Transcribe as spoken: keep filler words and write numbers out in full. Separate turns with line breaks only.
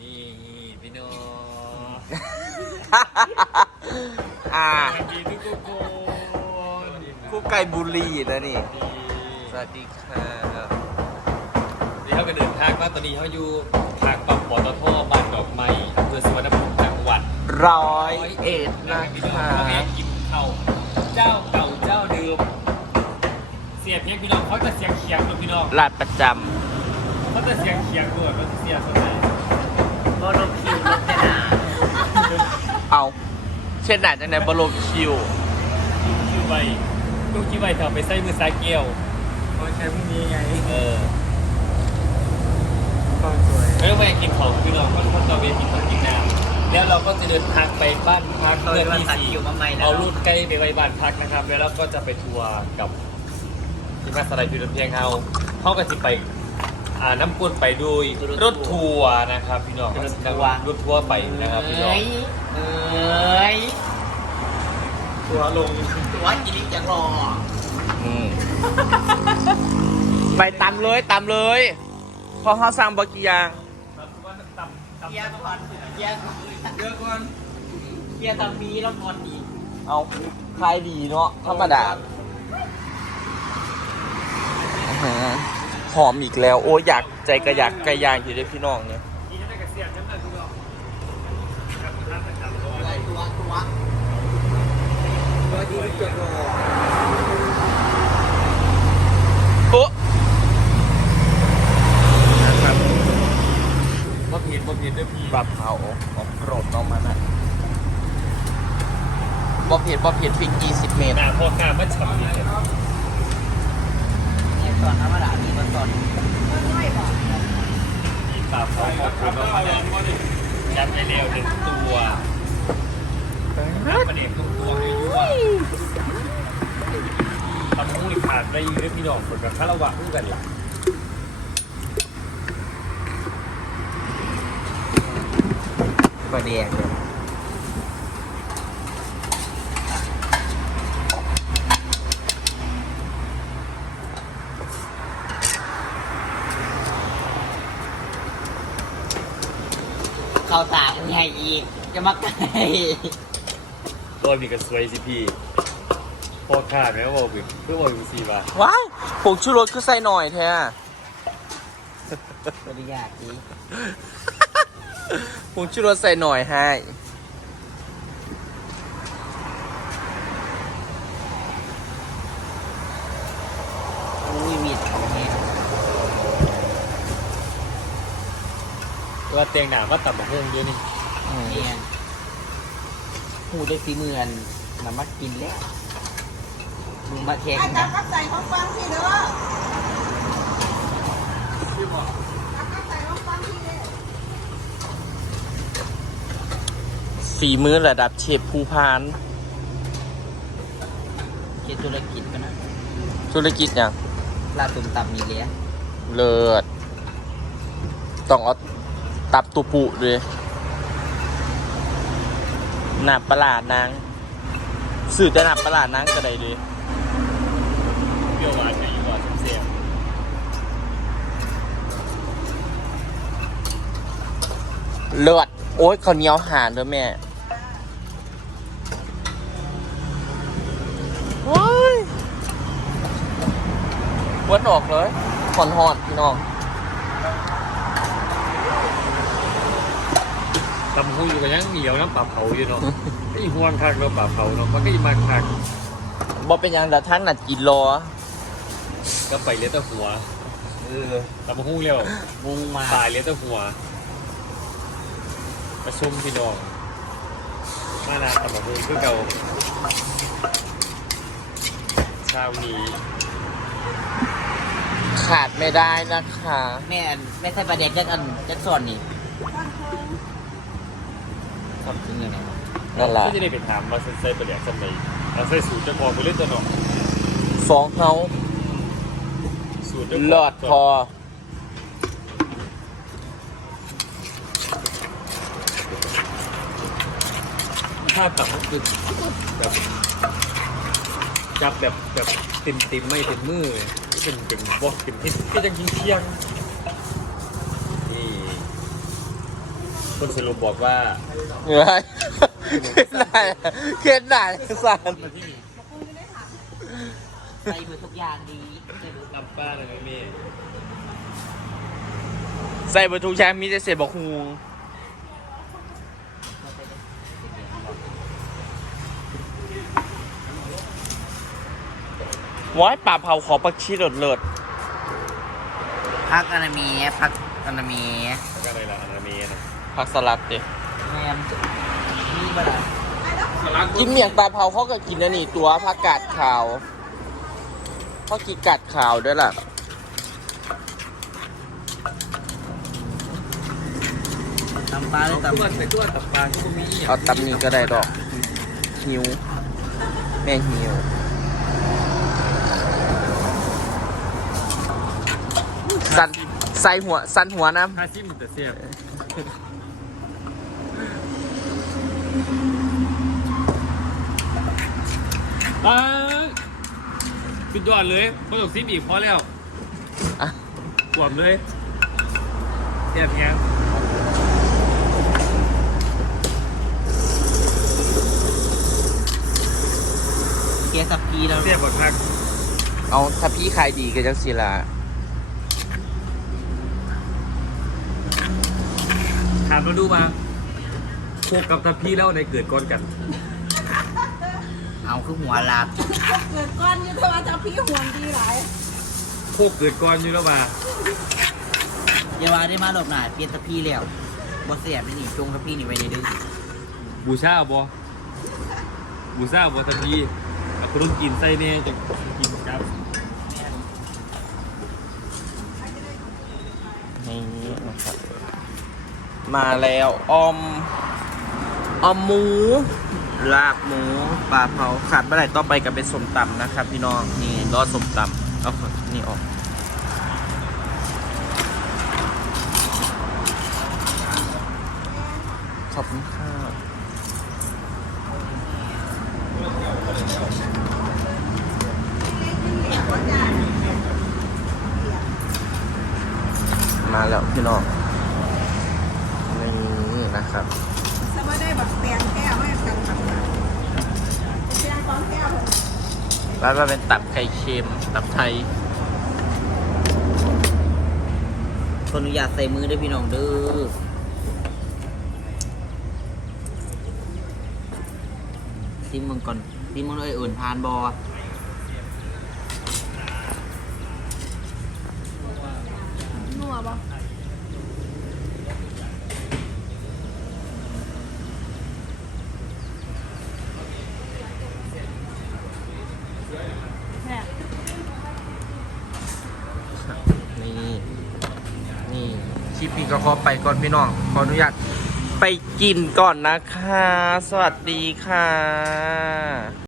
นี่พี่โน้
อ่า
สวัสดีทุกคน
คู่ไก่บุรีนะนี่สวัสดีค่ะ
นี่เขาก็เดินทางว่าตอนนี้เขาอยู่ทางปั๊มปตทบ้านดอกไม้อำเภอสุวรรณภูมิจังหวัด
ร้อยเอ็ดนะ
พี่น้อง
คะ
เขาแม่กินข้าวเจ้าเก่าเจ้าเดิมเสียเพียงพี่น้องเขาจะเสียงเขียงด้วยพี่น้อง
ลาดประจ
เขาจะเสียงเขียงด้วยเขาจะเสียสมัย
บอลคิวรถแต่หนา
ำเอาเช่นไหนจังไหนบอลมคิว
คิวใบตู้คิวใบเธอไปใส่มือซ้ายเกี่ยว
เขาใช้พวกนี้ไง
เออ
ก็สวย
ไม่ต้องไปกินของพี่น้องก็ต้องตะเวนกินของกินน้ำแล้วเราก็จะเดินทางไปบ้านพัก
เรา
เพื่อ
จะมา
ที่
ตัด
สี่
คิวมาใหม่แล้ว
เอารูดใกล้ไปไว้บ้านพักนะครับแล้วเราก็จะไปทัวร์กับที่มาสไลด์พิรเพียงเฮาเขาก็จะไปอ่าน้ำกุนไปด้วยรถทัวร์นะครับพี่น้องรถทัวร์รถทัวร์ไปนะครับพี่น้อง
เอ้ยเอ้ย
ทัวร์ลง
ตัวกินอีกอย่างรอ
อืมไปตามเลยตามเลยเพอเขาสั่งบะกี่อย่าง
เกียร์ก่อนเกียร์ก่อนเกียร์ก่อนเกียร์ตำมีแล้วก่อนดี
เอาขายดีเนาะธรรมดาอื้อหือหอมอีกแล้ว โอ้ยอยากใจกระยักไก่ย่างอยู่ด้วยพี่น้องเนี่ย
ตัวตัวตัวดีเกียร์รอ
โอ้
ว่าผิดว่าผิดด้วยพี่
ปรับเอาของโปรดน้องมันนะบ่เผ็ดบ่เผ็ดพริกยี่สิบเมตร
หน้าพ่อข้ามาฉ่ำเลย
เนี่ยตอนธรรมดามีมาตอน
มีปลาพองของคุณมายัดไปเร็วหนึ่งตัวประเด็นตุ้งตัวให้ด้วยทำมูนี่ขาดไปอยู่ด้วยพี่น้องคนกับคาราวะคู่กันหลัง
ปลาแดงเนี่ย
เข้าตาใหญ่อีกจะมาไกล
ตัวมีกระสวยสิพี่พ่อข้าแม่บอกอีกเพื่อบอกอีกสี่บาท
ว้ายผงชูรสคือใส่หน่อยแท้
บริยากดี
ผงชูรสใส่หน่อยให้
อุ้ยมีดของแม่
ว่าเตียงหนามาตับมะฮุ่งด้วยนี่
อืม
เนี่ยหูได้ฝีมืออันมามากินแล้วมึงมาแข่ง
อาจา
นะ
รย์ก็ใส่ของฟังพี่เด้ออาจารย์ก็ใส่ของฟังพี่เด้อ
ฝีมือระดับเชฟภูพาน
เกี่ยวธุรกิจกันนะ
ธุรกิจอย่าง
ลาตุ่มตำมีเลี้ย
เลิศต้องเอาตับตุปุด้วยหนาประหลาดนางสื่อจะหนาประหลาดนางก็ได้ด้วย
เปรี้ยวหวานไปอยู่หวานเสียบ
เลิศโอ๊ยข้าวเหนียวหานด้วยแม่ว้ายวันออกเลยหอนหอนๆพี่น้อง
ตำหูอยู่กันยังเหนียวน้ำปลาเผาอยู่เนาะ ไอ้ห่วงคักเราปลาเผาเนาะมันก็ยังมาคัก
บ่เป็นหยังแต่ท่านน่ะกินรอ
ก็ไปเลี้ยงแต่หัว
เออ
ตำหูเร็ว
มุงมา
ตายเลี้ยงแต่หัวประชุมพี่น้องมานาตำหูคือเก่าเช้านี้
ขาดไม่ได้นะคะ
แม่แม่ใส่ประเด็กจักอันจักส่วนนี่ชอบกินยังไงวะ
นั่นแหละ
ก็จะได้ไปถามว่าใส่ประเดี๋ยวสมัยเราใส่สูตรจะพอไปเล่นตัวเนาะ
สองเขา
สูตรจะ
หลอดพอ
ถ้าตับก็คือแบบจับแบบแบบติ่มติมๆไม่ติ่มมือเลยเป็นเป็นบอกเป็นที่ที่ยังเที่ยงๆนี่คนสรุปบอกว่า
เหนื่อยเข็นได้เข็นได้สั่น
ใส่เบอร์ทุกอย่างดีใส่เบอร์
ลำป้าเลยแม่
ใส่เบอร์ทุกแชมมีแต่เศษบอกฮูว้ายป่าเผาขอปักชีเลิศเลิศ
พักอนามีพักอนามี
แล้วก็อะไรล่ะอนาเมะนะ
ผักสลัดดิ
แมมมีบ้าง
กินเมี่ยงปลาเผาเขาก็กินอันนี้ตัวผักกาดขาวเขากินกาดขาวด้วยล่ะ
ตำปลาหรือ
ตับ
ตำ
ตัวแต่ตัวตับปลาก็มี
เอาตำนี้ก็ได้ดอกหิวแม่หิวสันใส่หัวสันหัวน้
ถ้าจิ้มแต่เสียบอ่าสุดยอดเลยไม่ต้องซิมอีกพอแล้ว
ำอ่ะ
กวมเลยเสียบยัง
เกียร์สับกีแล้ว
เสียบบทพัก
เอาถ้าพี่ขายดีก็จังสิล่ะ
ถามมาดูมาพวกกับทัพพี่แล้วในเกิดก้อนกัน
เอาคือหัวลาบ
เกิดก้อนอยุทธวัฒน์พี่ห่วงดีหลาย
พวกเกิดก้อนอยู่แล้วมา
เยาวาได้มาหลบหน่ายเปลี่ยนตะพี่แล้วบอสเสียบไม่หนีจงตะพี่หนีไปในดึง
บูชาบอบูชาบอทัพพี่กับคนกินไส้เนี่ยจะกินครับ
นี่นะครับมาแล้วออมออมหมูลาบหมูปลาเผาขาดเมื่อไหร่ต่อไปก็เป็นสมตำนะครับพี่น้องนี่รอสมตำเอานี่ออกขอบคุณค่ะมาแล้วพี่น้องนี่นะครับ
สบายได้แบบเปลี่ยนแก้วให้กันแบบเปลี่ยนก้อนแก้วเลย
แล้วก็เป็นตับไข่เค็มตับไทย
คนอนุญาตใส่มือได้พี่น้องเด้อซิมมึงก่อนซิมมึงเลยอื่นทานบอ
นัวปะเนี่ย
นี่นี่คลิปนี้ก็ขอไปก่อนพี่น้องขออนุญาตไปกินก่อนนะคะ สวัสดีค่ะ